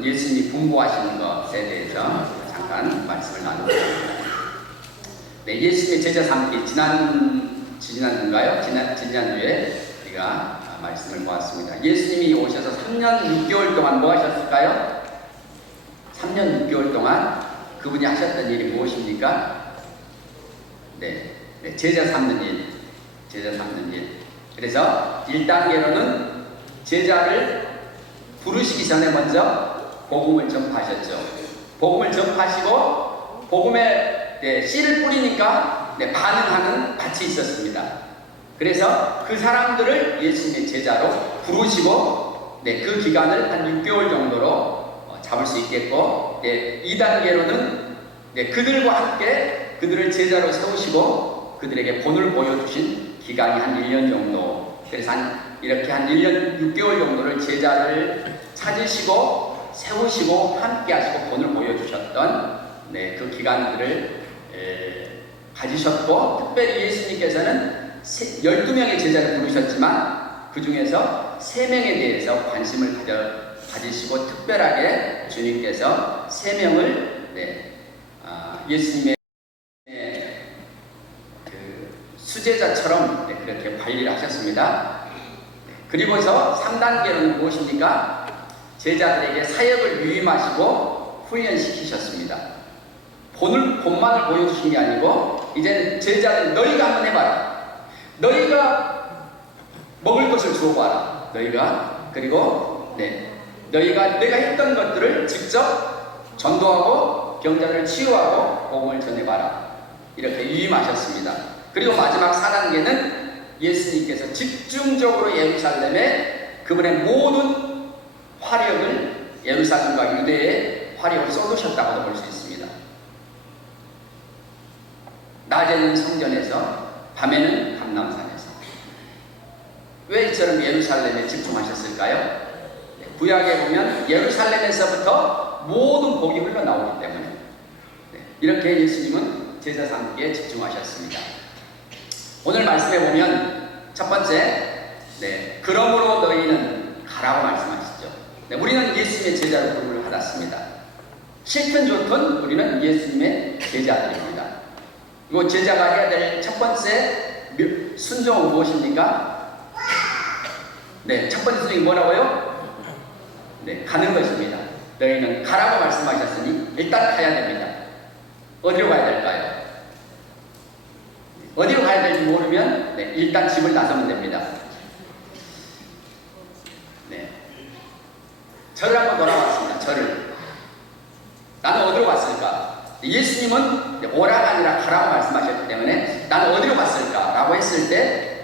오늘은 예수님이 분부하시는 것에 대해서 잠깐 말씀을 나누겠습니다. 네, 예수님의 제자 삼기 지난주인가요? 지난주에 우리가 말씀을 보았습니다. 예수님이 오셔서 3년 6개월 동안 뭐 하셨을까요? 3년 6개월 동안 그분이 하셨던 일이 무엇입니까? 네, 제자 삼는 일. 그래서 1단계로는 제자를 부르시기 전에 먼저 복음을 전파하셨죠. 복음을 전파하시고 복음에 씨를 뿌리니까 반응하는 밭이 있었습니다. 그래서 그 사람들을 예수님의 제자로 부르시고 그 기간을 한 6개월 정도로 잡을 수 있겠고 2단계로는 그들과 함께 그들을 제자로 세우시고 그들에게 본을 보여주신 기간이 한 1년 정도. 그래서 이렇게 한 1년 6개월 정도를 제자를 찾으시고 세우시고 함께 하시고 본을 보여주셨던 그 기간들을 가지셨고, 특별히 예수님께서는 12명의 제자를 부르셨지만 그 중에서 3명에 대해서 관심을 가지시고 특별하게 주님께서 3명을 예수님의 수제자처럼 그렇게 관리를 하셨습니다. 그리고서 3단계로는 무엇입니까? 제자들에게 사역을 위임하시고 훈련시키셨습니다. 본만을 보여주신 게 아니고 이제는 제자들 너희가 한번 해봐라. 너희가 먹을 것을 주어봐라. 그리고 너희가 내가 했던 것들을 직접 전도하고 병자를 치유하고 복음을 전해봐라. 이렇게 위임하셨습니다. 그리고 마지막 4단계는 예수님께서 집중적으로 예루살렘에 그분의 모든 화력을 예루살렘과 유대에 화력을 쏟으셨다고도 볼 수 있습니다. 낮에는 성전에서, 밤에는 감람산에서. 왜 이처럼 예루살렘에 집중하셨을까요? 구약에 보면 예루살렘에서부터 모든 복이 흘러나오기 때문에 이렇게 예수님은 제자 삼기에 집중하셨습니다. 오늘 말씀에 보면 첫 번째, 그러므로 너희는 가라고 말씀하시죠. 우리는 예수님의 제자로 부름을 받았습니다. 싫든 좋든 우리는 예수님의 제자들입니다. 그리고 제자가 해야 될 첫 번째 순종은 무엇입니까? 첫 번째 순종이 뭐라고요? 가는 것입니다. 너희는 가라고 말씀하셨으니 일단 가야 됩니다. 어디로 가야 될까요? 어디로 가야 될지 모르면 일단 집을 나서면 됩니다. 절을 한번 돌아봤습니다. 절을. 나는 어디로 갔을까? 예수님은 오라가 아니라 가라고 말씀하셨기 때문에 나는 어디로 갔을까? 라고 했을 때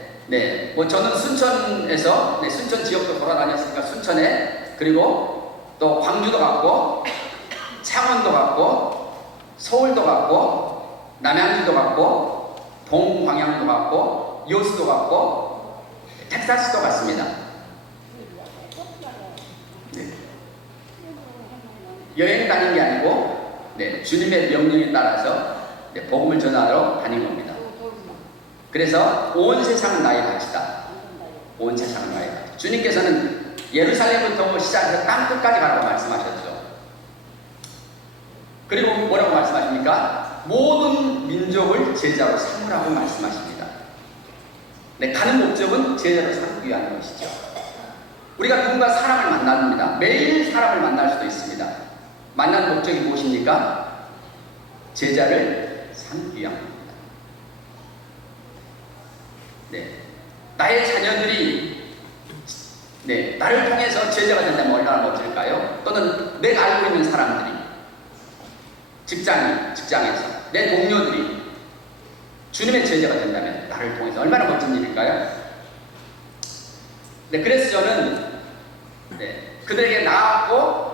저는 순천에서 순천 지역도 돌아다녔으니까 순천에, 그리고 또 광주도 갔고 창원도 갔고 서울도 갔고 남양주도 갔고 동광양도 갔고 여수도 갔고 텍사스도 갔습니다. 여행 다닌 게 아니고 주님의 명령에 따라서 복음을 전하러 다닌 겁니다. 그래서 온 세상은 나의 밭이다. 온 세상은 나의 밭. 주님께서는 예루살렘부터 시작해서 땅 끝까지 가라고 말씀하셨죠. 그리고 뭐라고 말씀하십니까? 모든 민족을 제자로 삼으라고 말씀하십니다. 가는 목적은 제자로 삼기 위한 것이죠. 우리가 누군가 사람을 만납니다. 매일 사람을 만날 수도 있습니다. 만나는 목적이 무엇입니까? 제자를 삼기 위함입니다. 나의 자녀들이 나를 통해서 제자가 된다면 얼마나 멋질까요? 또는 내가 알고 있는 사람들이, 직장에서 내 동료들이 주님의 제자가 된다면 나를 통해서 얼마나 멋진 일일까요? 그래서 저는 그들에게 나아가서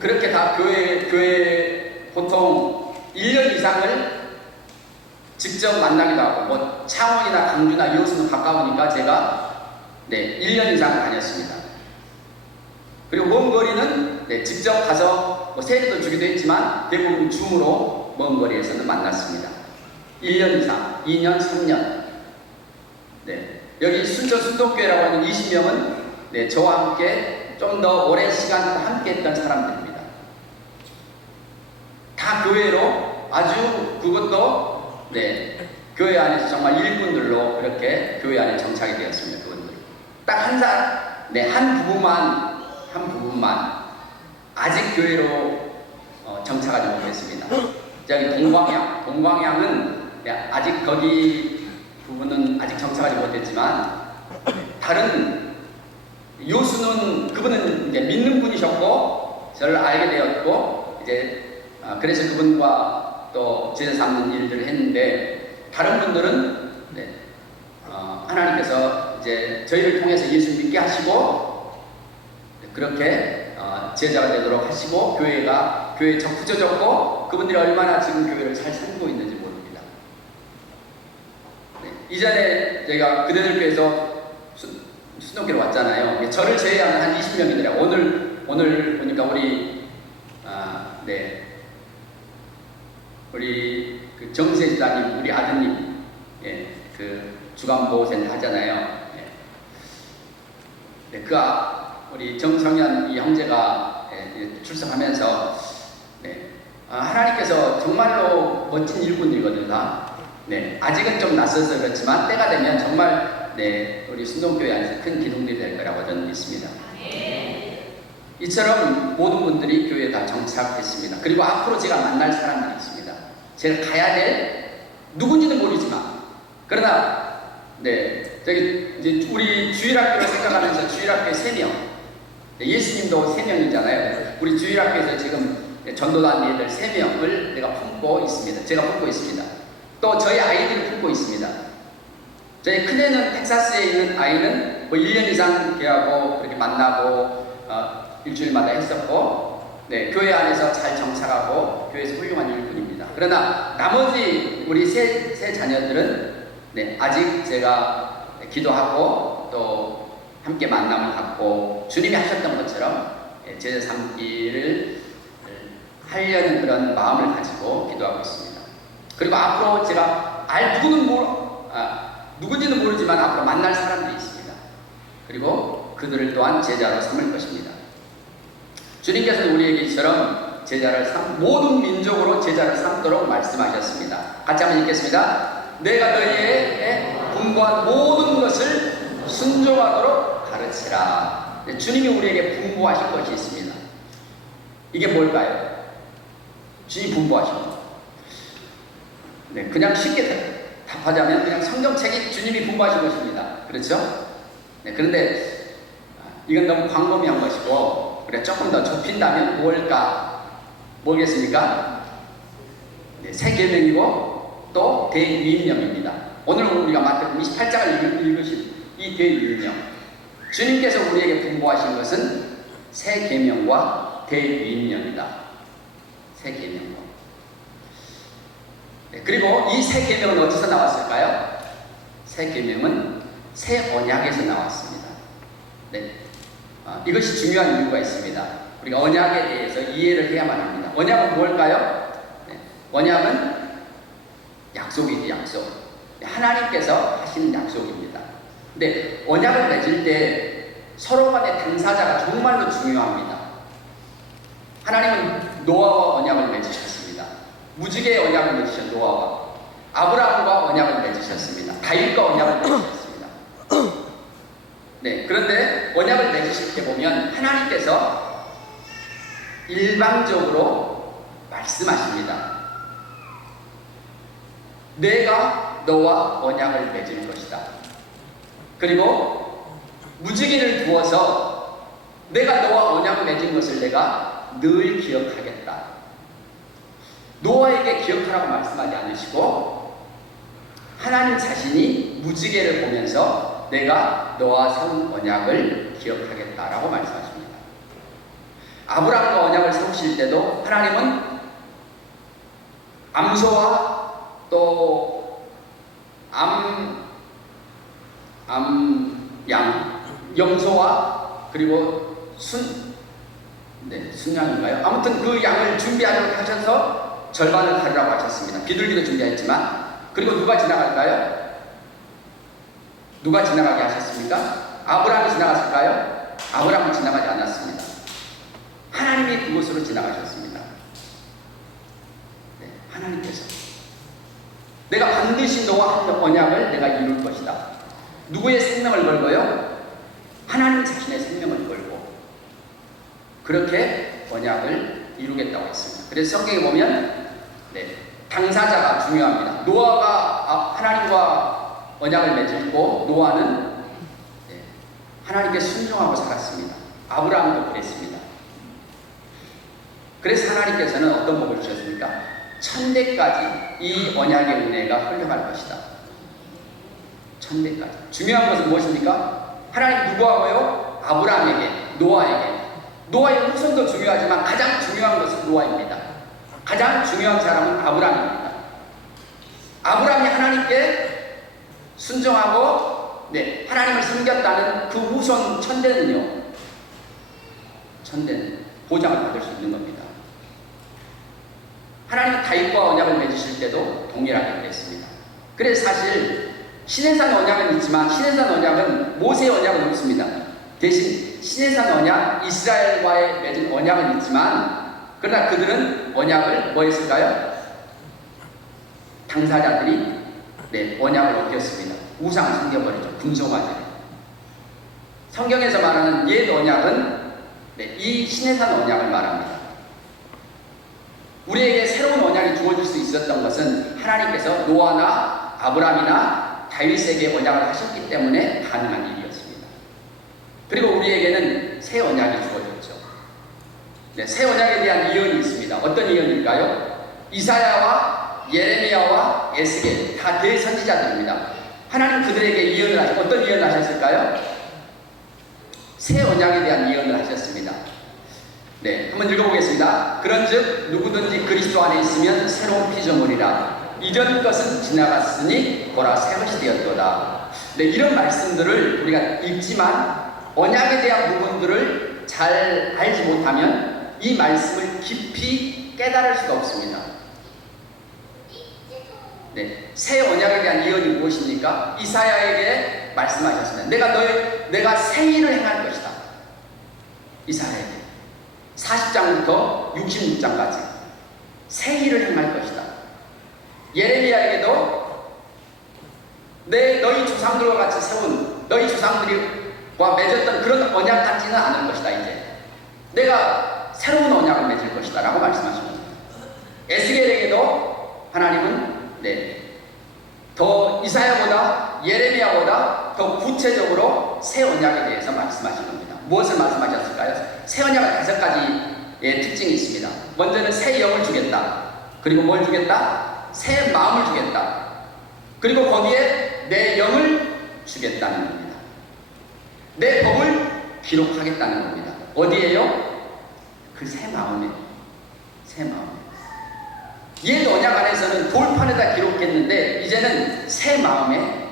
그렇게 다 교회 보통 1년 이상을 직접 만나기도 하고 창원이나 강주나 여수는 가까우니까 제가 1년 이상 다녔습니다. 그리고 먼 거리는 직접 가서 세례도 주기도 했지만 대부분 줌으로 먼 거리에서는 만났습니다. 1년 이상, 2년, 3년 여기 순천 순독교회라고 하는 20명은 네, 저와 함께 좀 더 오랜 시간 함께 했던 사람들입니다. 다 교회로 아주 그것도 네, 교회 안에서 정말 일꾼들로 그렇게 교회 안에 정착이 되었습니다. 그분들 딱 한 사람, 네, 한 부분만 아직 교회로 정착하지 못했습니다. 저기 동광양은 네, 아직 거기 부분은 아직 정착하지 못했지만 다른 요수는 그분은 이제 믿는 분이셨고 저를 알게 되었고 이제 그래서 그분과 또 제자 삼는 일들을 했는데 다른 분들은 네, 하나님께서 이제 저희를 통해서 예수 믿게 하시고 그렇게 제자가 되도록 하시고 교회에 적구져졌고 그분들이 얼마나 지금 교회를 잘 섬기고 있는지 모릅니다. 네, 이전에 제가 그대들 교회에서 수동교로 왔잖아요. 저를 제외하면 한 20명이더라고요. 오늘 보니까 우리 그 정세 지사님, 우리 아드님, 예, 그 주간보호센터 하잖아요. 예. 네, 우리 정성현 이 형제가 예, 출석하면서 네, 하나님께서 정말로 멋진 일꾼이거든요. 네, 아직은 좀 낯서서 그렇지만 때가 되면 정말 네, 우리 순동교회 안에서 큰 기둥들이 될 거라고 저는 믿습니다. 이처럼 모든 분들이 교회에 다 정착했습니다. 그리고 앞으로 제가 만날 사람들이 있습니다. 제가 가야 될 누군지는 모르지만 그러나 네, 저기 이제 우리 주일학교를 생각하면서 주일학교에 3명, 네, 예수님도 3명이잖아요. 우리 주일학교에서 지금 전도단 애들 3명을 내가 품고 있습니다. 제가 품고 있습니다. 또 저희 아이들을 품고 있습니다. 저희 큰애는 텍사스에 있는 아이는 뭐 1년 이상 걔하고 그렇게 만나고 일주일마다 했었고 네, 교회 안에서 잘 정착하고 교회에서 훌륭한 일꾼입니다. 그러나 나머지 우리 세 자녀들은 네, 아직 제가 기도하고 또 함께 만남을 갖고 주님이 하셨던 것처럼 제자 삼기를 하려는 그런 마음을 가지고 기도하고 있습니다. 그리고 앞으로 제가 누군지는 모르지만 앞으로 만날 사람들이 있습니다. 그리고 그들을 또한 제자로 삼을 것입니다. 주님께서는 우리에게 이처럼 모든 민족으로 제자를 삼도록 말씀하셨습니다. 같이 한번 읽겠습니다. 내가 너희에게 분부한 모든 것을 순종하도록 가르치라. 네, 주님이 우리에게 분부하신 것이 있습니다. 이게 뭘까요? 주님이 분부하신 것. 네, 그냥 쉽게 답하자면 그냥 성경책이 주님이 분부하신 것입니다. 그렇죠? 네, 그런데 이건 너무 광범위한 것이고 그래 조금 더 좁힌다면 뭐겠습니까? 네, 새 계명이고 또 대위임령입니다. 오늘 우리가 마태복음 28장을 읽으신 이 대위임령, 주님께서 우리에게 분부하신 것은 새 계명과 대위임령이다. 새 계명과. 네, 그리고 이 새 계명은 어디서 나왔을까요? 새 계명은 새 언약에서 나왔습니다. 네, 이것이 중요한 이유가 있습니다. 우리가 언약에 대해서 이해를 해야만 합니다. 언약은 뭘까요? 네, 언약은 약속이지, 약속. 하나님께서 하시는 약속입니다. 근데 언약을 맺을 때 서로 간의 당사자가 정말로 중요합니다. 하나님은 노아와 언약을 맺으셨습니다. 무지개의 언약을 맺으신 노아와 아브라함과 언약을 맺으셨습니다. 다윗과 언약을 맺으셨습니다. 네, 그런데 언약을 맺으실 때 보면 하나님께서 일방적으로 말씀하십니다. 내가 너와 언약을 맺을 것이다. 그리고 무지개를 부어서 내가 너와 언약을 맺은 것을 내가 늘 기억하겠다. 노아에게 기억하라고 말씀하지 않으시고 하나님 자신이 무지개를 보면서 내가 너와 세운 언약을 기억하겠다라고 말씀하십니다. 아브라함과 언약을 세우실 때도 하나님은 암소와 또 염소와 그리고 순양인가요? 아무튼 그 양을 준비하도록 하셔서 절반을 가르라고 하셨습니다. 비둘기도 준비했지만 그리고 누가 지나갈까요? 누가 지나가게 하셨습니까? 아브라함이 지나갔을까요? 아브라함은 지나가지 않았습니다. 하나님이 그곳으로 지나가셨습니다. 네, 하나님께서 내가 반드시 너와 한 언약을 내가 이룰 것이다. 누구의 생명을 걸고요? 하나님 자신의 생명을 걸고 그렇게 언약을 이루겠다고 했습니다. 그래서 성경에 보면 당사자가 중요합니다. 노아가 하나님과 언약을 맺었고 노아는 하나님께 순종하고 살았습니다. 아브라함도 그랬습니다. 그래서 하나님께서는 어떤 복을 주셨습니까? 천대까지 이 언약의 은혜가 흘러갈 것이다. 천대까지. 중요한 것은 무엇입니까? 하나님 누구하고요? 아브라함에게, 노아에게. 노아의 후손도 중요하지만 가장 중요한 것은 노아입니다. 가장 중요한 사람은 아브라함입니다. 아브라함이 하나님께 순종하고 하나님을 섬겼다는 그 후손 천대는요, 천대는 보장을 받을 수 있는 겁니다. 하나님은 다윗과 언약을 맺으실 때도 동일하게 그랬습니다. 그래서 사실 시내산 언약은 있지만 시내산 언약은 모세의 언약은 없습니다. 대신 시내산 언약, 이스라엘과의 맺은 언약은 있지만 그러나 그들은 언약을 뭐 했을까요? 당사자들이 언약을 어겼습니다. 우상을 섬겨버리죠. 금송아지를. 성경에서 말하는 옛 언약은 이 시내산 언약을 말합니다. 우리에게 새로운 언약이 주어질 수 있었던 것은 하나님께서 노아나 아브라함이나 다윗에게 언약을 하셨기 때문에 가능한 일이었습니다. 그리고 우리에게는 새 언약이 주어졌죠. 새 언약에 대한 예언이 있습니다. 어떤 예언일까요? 이사야와 예레미야와 에스겔 다 대선지자들입니다. 하나님 그들에게 예언을 하셨고 어떤 예언을 하셨을까요? 새 언약에 대한 예언을 하셨습니다. 한번 읽어보겠습니다. 그런즉 누구든지 그리스도 안에 있으면 새로운 피조물이라. 이전 것은 지나갔으니 보라 새 것이 되었도다. 이런 말씀들을 우리가 읽지만 언약에 대한 부분들을 잘 알지 못하면 이 말씀을 깊이 깨달을 수가 없습니다. 새 언약에 대한 예언이 무엇입니까? 이사야에게 말씀하셨습니다. 내가 새 일을 행할 것이다. 이사야에게 40장부터 66장까지 새 일을 행할 것이다. 예레미야에게도 너희 조상들과 같이 세운 너희 조상들과 맺었던 그런 언약 같지는 않을 것이다. 이제 내가 새로운 언약을 맺을 것이다 라고 말씀하십니다. 에스겔에게도 하나님은 더 이사야보다 예레미야보다 더 구체적으로 새 언약에 대해서 말씀하신 겁니다. 무엇을 말씀하셨을까요? 새 언약은 5가지의 특징이 있습니다. 먼저는 새 영을 주겠다. 그리고 뭘 주겠다? 새 마음을 주겠다. 그리고 거기에 내 영을 주겠다는 겁니다. 내 법을 기록하겠다는 겁니다. 어디에요? 그 새 마음에. 새 마음에. 옛 언약 안에서는 돌판에다 기록했는데 이제는 새 마음에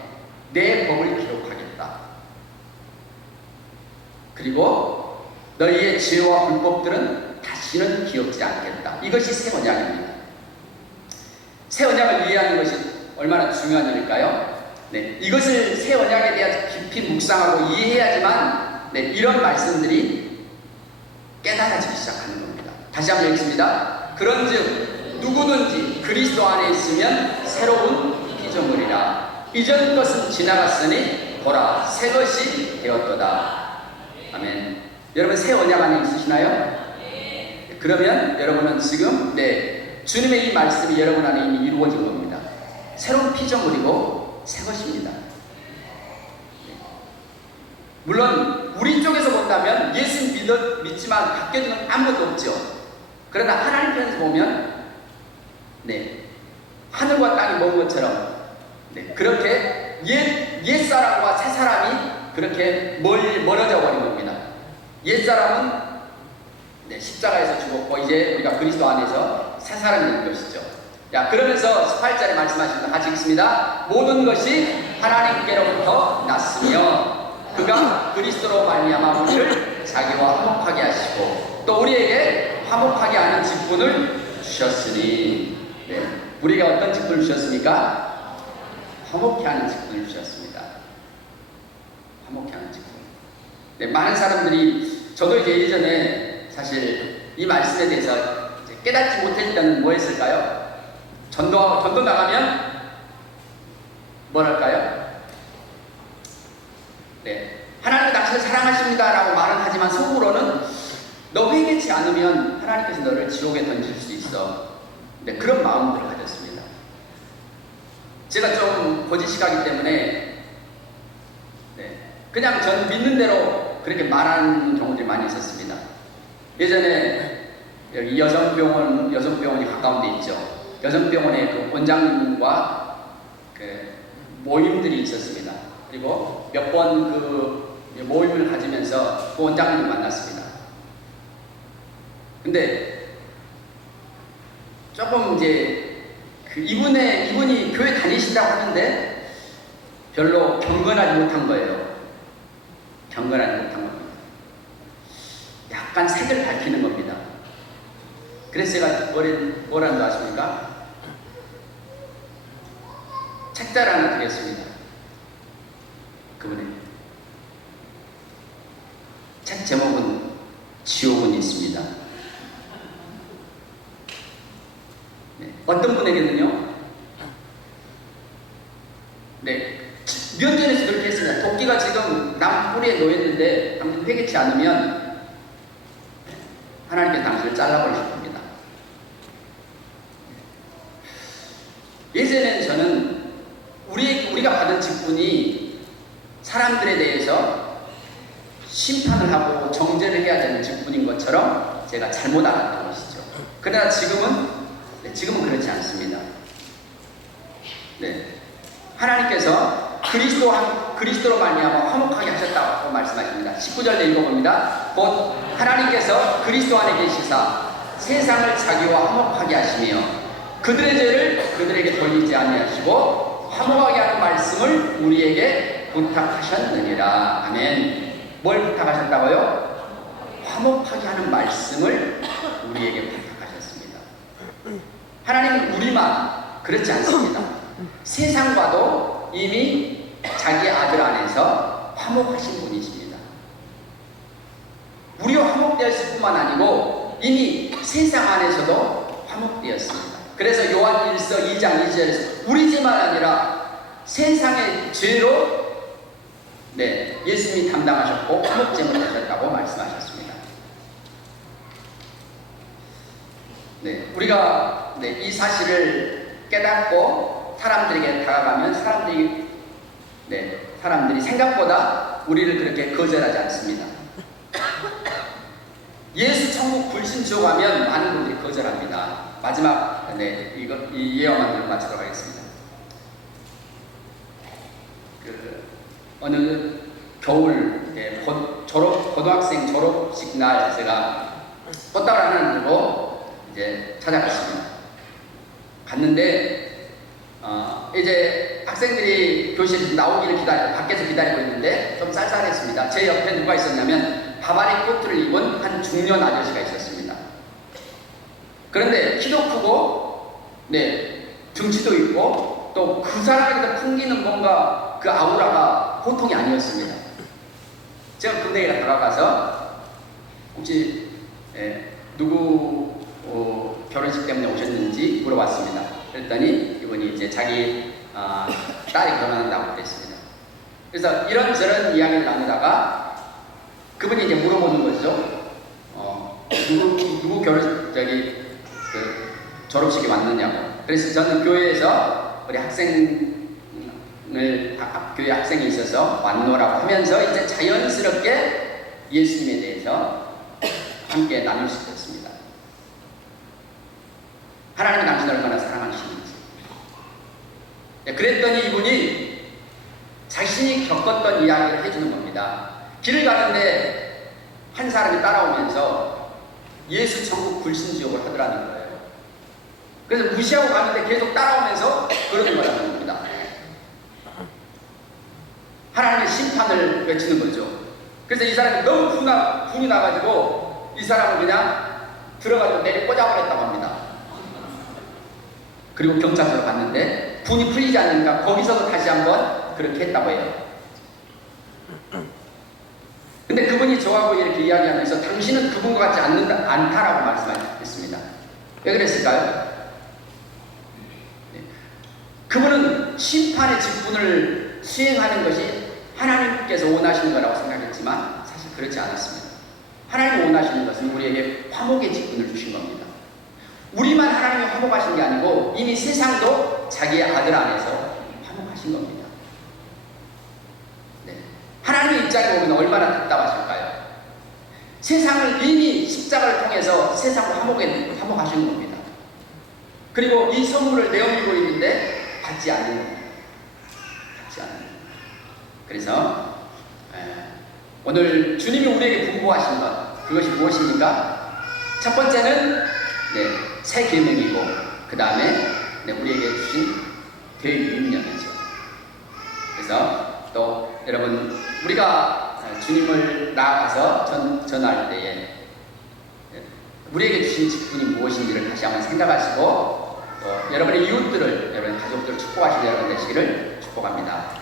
내 법을 기록하겠다. 그리고 너희의 죄와 불법들은 다시는 기억지 않겠다. 이것이 새 언약입니다. 새 언약을 이해하는 것이 얼마나 중요한 일일까요? 이것을 새 언약에 대해 깊이 묵상하고 이해해야지만 이런 말씀들이 깨달아지기 시작하는 겁니다. 다시 한번 읽겠습니다. 그런즉 누구든지 그리스도 안에 있으면 새로운 피조물이라. 이전 것은 지나갔으니 보라 새 것이 되었도다. 아멘. 여러분 새 언약 안에 있으시나요? 그러면 여러분은 지금 주님의 이 말씀이 여러분 안에 이미 이루어진 겁니다. 새로운 피조물이고 새 것입니다. 물론 우리 쪽에서 본다면 예수 믿지만 바뀌어지는 아무것도 없죠. 그러나 하나님 편에서 보면 하늘과 땅이 먼 것처럼 그렇게 옛사람과 새사람이 그렇게 멀어져 버린 겁니다. 옛사람은 십자가에서 죽었고 이제 우리가 그리스도 안에서 새사람이 된 것이죠. 그러면서 18절에 말씀하신 거 같이 읽습니다. 모든 것이 하나님께로부터 났으며 그가 그리스도로 말미암아 우리를 자기와 화목하게 하시고 또 우리에게 화목하게 하는 직분을 주셨으니 우리가 어떤 직분을 주셨습니까? 화목케 하는 직분을 주셨습니다. 화목케 하는 직분. 네, 많은 사람들이 저도 이제 예전에 사실 이 말씀에 대해서 이제 깨닫지 못할 때는 뭐 했을까요? 전도 나가면 뭐랄까요? 네, 하나님은 당신을 사랑하십니다라고 말은 하지만 속으로는 너 회개치 않으면 하나님께서 너를 지옥에 던질 수 있어. 네, 그런 마음들을 가졌습니다. 제가 좀 거짓이가기 때문에 네, 그냥 전 믿는 대로 그렇게 말하는 경우들이 많이 있었습니다. 예전에 여기 여성병원이 가까운 데 있죠. 여성병원에 그 원장님과 그 모임들이 있었습니다. 그리고 몇 번 그 모임을 가지면서 그 원장님을 만났습니다. 근데 조금 이제 그 이분이 교회 다니신다고 하는데 별로 경건하지 못한 거예요. 경건하지 못한 겁니다. 약간 색을 밝히는 겁니다. 그래서 제가 뭐라는 줄 아십니까? 책자를 하나 드렸습니다. 그분이. 책 제목은 지옥은 있습니다. 네. 어떤 분에게는요, 네, 면전에서 그렇게 했습니다. 도끼가 지금 남 뿌리에 놓였는데 당신 회개치 않으면 하나님께서 당신을 잘라버리실 겁니다. 예전에는 저는 우리가 받은 직분이 사람들에 대해서 심판을 하고 정죄를 해야 되는 직분인 것처럼 제가 잘못 알았던 것이죠. 그러나 지금은 그렇지 않습니다. 네, 하나님께서 그리스도로 말미암아 화목하게 하셨다고 말씀하십니다. 19절에 읽어봅니다. 곧 하나님께서 그리스도 안에 계시사 세상을 자기와 화목하게 하시며 그들의 죄를 그들에게 돌리지 아니하시고 화목하게 하는 말씀을 우리에게 부탁하셨느니라. 아멘. 뭘 부탁하셨다고요? 화목하게 하는 말씀을 우리에게 부탁하셨습니다. 하나님은 우리만 그렇지 않습니다. 세상과도 이미 자기 아들 안에서 화목하신 분이십니다. 우리와 화목되었을 뿐만 아니고 이미 세상 안에서도 화목되었습니다. 그래서 요한 1서 2장 2절에서 우리 죄만 아니라 세상의 죄로 예수님이 담당하셨고 화목제물을 하셨다고 말씀하셨습니다. 우리가 이 사실을 깨닫고 사람들에게 다가가면 사람들이 생각보다 우리를 그렇게 거절하지 않습니다. 예수 천국 불신 지옥 하면 많은 분들이 거절합니다. 마지막 이 예언만 마치도록 하겠습니다. 어느 겨울 고등학생 졸업식 날 제가 꽃다발 하나 들고 이제 찾아갔습니다. 갔는데 이제 학생들이 교실에서 나오기를 밖에서 기다리고 있는데 좀 쌀쌀했습니다. 제 옆에 누가 있었냐면 바바리 코트를 입은 한 중년 아저씨가 있었습니다. 그런데 키도 크고 등치도 있고 또 그 사람에게도 풍기는 뭔가 그 아우라가 보통이 아니었습니다. 제가 그에게 다가가서 혹시 누구 결혼식 때문에 오셨는지 물어봤습니다. 그랬더니 이분이 이제 자기 딸이 결혼한다고 그랬습니다. 그래서 이런저런 이야기를 나누다가 그분이 이제 물어보는 거죠. 누구 졸업식에 왔느냐고. 그래서 저는 교회에서 우리 교회 학생이 있어서 왔노라고 하면서 이제 자연스럽게 예수님에 대해서 함께 나눌 수 있었습니다. 하나님이 당신을 얼마나 사랑하시는지. 그랬더니 이분이 자신이 겪었던 이야기를 해주는 겁니다. 길을 가는데 한 사람이 따라오면서 예수 천국 불신지옥을 하더라는 거예요. 그래서 무시하고 가는데 계속 따라오면서 그러는 거라는 겁니다. 하나님의 심판을 외치는 거죠. 그래서 이 사람이 너무 분이 나가지고 이 사람을 그냥 들어가지고 내리 꽂아버렸다고 합니다. 그리고 경찰서로 갔는데 분이 풀리지 않으니까 거기서도 다시 한번 그렇게 했다고 해요. 여러분이 저하고 이렇게 이야기하면서 당신은 그분과 같지 않다라고 말씀하셨습니다. 왜 그랬을까요? 네. 그분은 심판의 직분을 수행하는 것이 하나님께서 원하시는 거라고 생각했지만 사실 그렇지 않았습니다. 하나님이 원하시는 것은 우리에게 화목의 직분을 주신 겁니다. 우리만 하나님이 화목하신 게 아니고 이미 세상도 자기의 아들 안에서 화목하신 겁니다. 네. 하나님의 입장에 보면 얼마나 답답하실까요? 세상을 이미 십자가를 통해서 세상을 화목하신 겁니다. 그리고 이 선물을 내어주고 있는데 받지 않는 겁니다. 받지 않는 겁니다. 그래서 오늘 주님이 우리에게 분부하신 것, 그것이 무엇입니까? 첫 번째는 새 계명이고, 그 다음에 우리에게 주신 대유임령이죠. 그래서 또 여러분, 우리가 주님을 나아가서 전할 때에 우리에게 주신 직분이 무엇인지를 다시 한번 생각하시고, 또 여러분의 이웃들을, 여러분의 가족들을 축복하시는 여러분 되시기를 축복합니다.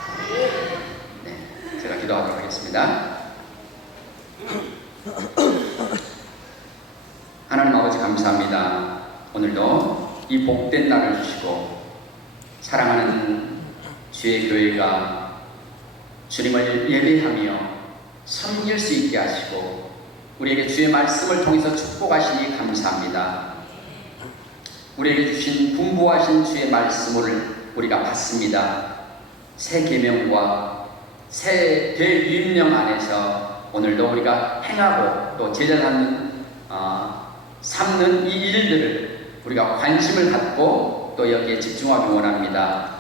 네, 제가 기도하도록 하겠습니다. 하나님 아버지 감사합니다. 오늘도 이 복된 날을 주시고 사랑하는 주의 교회가 주님을 예배하며 섬길 수 있게 하시고 우리에게 주의 말씀을 통해서 축복하시니 감사합니다. 우리에게 주신 분부하신 주의 말씀을 우리가 받습니다. 새 계명과 새 대유임령 안에서 오늘도 우리가 행하고 또 삼는 이 일들을 우리가 관심을 갖고 또 여기에 집중하기 원합니다.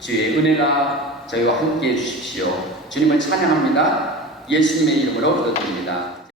주의 은혜가 저희와 함께 해주십시오. 주님을 찬양합니다. 예수님의 이름으로 기도드립니다.